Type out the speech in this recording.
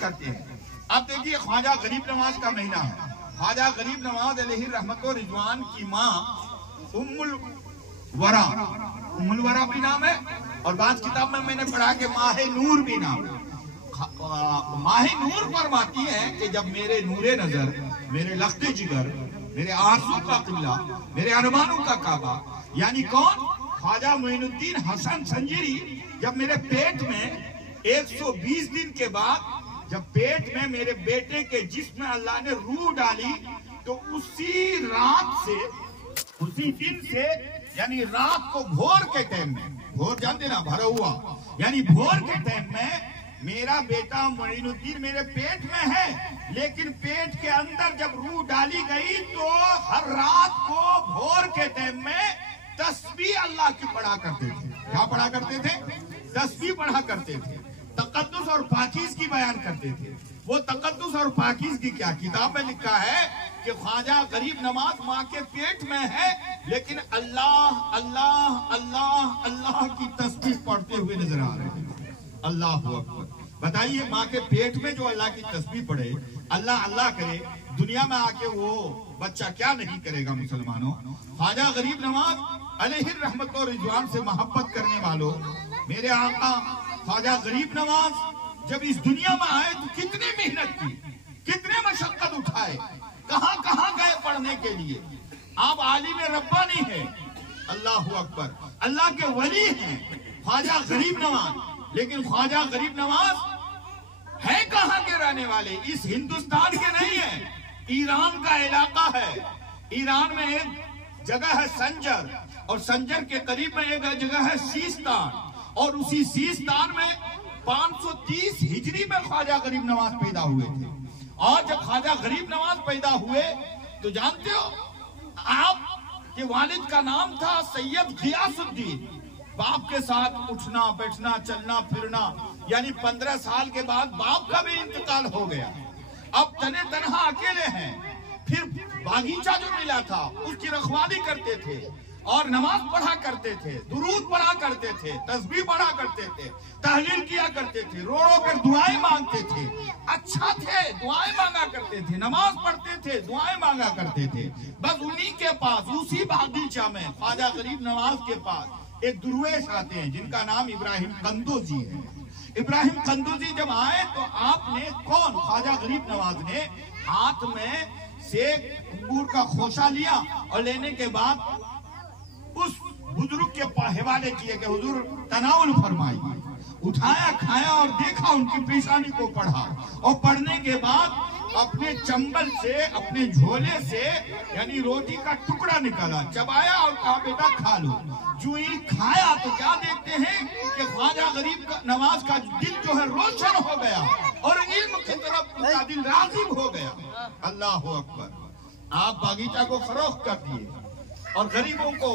करते हैं। अब देखिए ख्वाजा गरीब नवाज का महीना है। ख्वाजा गरीब नवाज अलैहि रहमत व रिजवान की माँ उम्मुल वरा भी नाम है, और बाद किताब में मैंने पढ़ा कि माहे नूर भी नाम है। माहे नूर फरमाती है कि जब मेरे नूरे नजर, मेरे लख्ते जिगर, मेरे आंसू का किला, मेरे अरमानों का काबा, यानी कौन, ख्वाजा मोइनुद्दीन हसन संजीरी, जब मेरे पेट में 120 दिन के बाद जब पेट में मेरे बेटे के जिस्म में अल्लाह ने रूह डाली, तो उसी रात से, उसी दिन से, यानी रात को भोर के टाइम में, भोर जानते ना, भरा हुआ, यानी भोर के टाइम में मेरा बेटा मोइनुद्दीन मेरे पेट में है, लेकिन पेट के अंदर जब रूह डाली गई तो हर रात को भोर के टाइम में तस्बीह अल्लाह की पढ़ा करते थे। क्या पढ़ा करते थे? तस्बीह पढ़ा करते थे। तकद्दुस और पाकीज़ की बयान करते थे। वो तकद्दुस और पाकीज़ की क्या, किताब में लिखा है कि ख्वाजा गरीब नवाज माँ के पेट में है, लेकिन अल्लाह अल्लाह अल्लाह अल्लाह की तस्बीह पढ़ते हुए नजर आ रहे हैं। अल्लाह अकबर। बताइए, माँ के पेट में जो अल्लाह की तस्बीह पढ़े, अल्लाह अल्लाह करे, दुनिया में आके वो बच्चा क्या नहीं करेगा मुसलमानों। ख्वाजा गरीब नवाज अलैहि रहमत और रिजवान से मोहब्बत करने वालों, मेरे आका ख्वाजा गरीब नवाज जब इस दुनिया में आए तो कितनी मेहनत की, कितने मशक्कत उठाए, कहां कहां गए पढ़ने के लिए। आप आलिम रब्बानी है, अल्लाह अकबर, अल्लाह के वली हैं ख्वाजा गरीब नवाज। लेकिन ख्वाजा गरीब नवाज है कहां के रहने वाले? इस हिंदुस्तान के नहीं है, ईरान का इलाका है। ईरान में एक जगह है संजर, और संजर के करीब में एक जगह है सीस्तान, और उसी सीस्तान में 530 हिजरी में ख्वाजा गरीब नवाज पैदा हुए थे। और जब ख्वाजा गरीब नवाज पैदा हुए तो जानते हो आप के वालिद का नाम था सैयद गियासुद्दीन। बाप के साथ उठना बैठना चलना फिरना, यानी 15 साल के बाद बाप का भी इंतकाल हो गया। अब तने तनहा अकेले हैं। फिर बागीचा जो मिला था उसकी रखवाली करते थे, और नमाज पढ़ा करते थे, दुरूद पढ़ा करते थे, तस्बीह पढ़ा करते थे, तहलील किया करते थे, रो रो कर दुआएं मांगते थे। अच्छा थे, दुआएं मांगा करते थे, नमाज पढ़ते थे, दुआएं मांगा करते थे। बस उन्हीं के पास, उसी बागीचा में ख्वाजा गरीब नवाज के पास एक दुर्वेश आते हैं जिनका नाम इब्राहिम कंदोजी है। इब्राहिम कंदोजी जब आए तो आपने, कौन, ख्वाजा गरीब नवाज ने हाथ में से अंगूर का खोशा लिया, और लेने के बाद उस बुजुर्ग के हवाले किए कि हुजूर तनाउल फरमाइए। उठाया, खाया और देखा, उनकी पेशानी को पढ़ा, और पढ़ने के बाद अपने चंबल से, अपने झोले से, यानी रोटी का टुकड़ा निकाला, चबाया और कहा बेटा खा लो। जो ही खाया तो क्या देखते हैं कि ख्वाजा गरीब नवाज का दिल जो है रोशन हो गया, और इल्म की तरफ उनका दिल राग़िब हो गया। अल्लाह अकबर। आप बागीचा को फरोख्त कर दिए और गरीबों को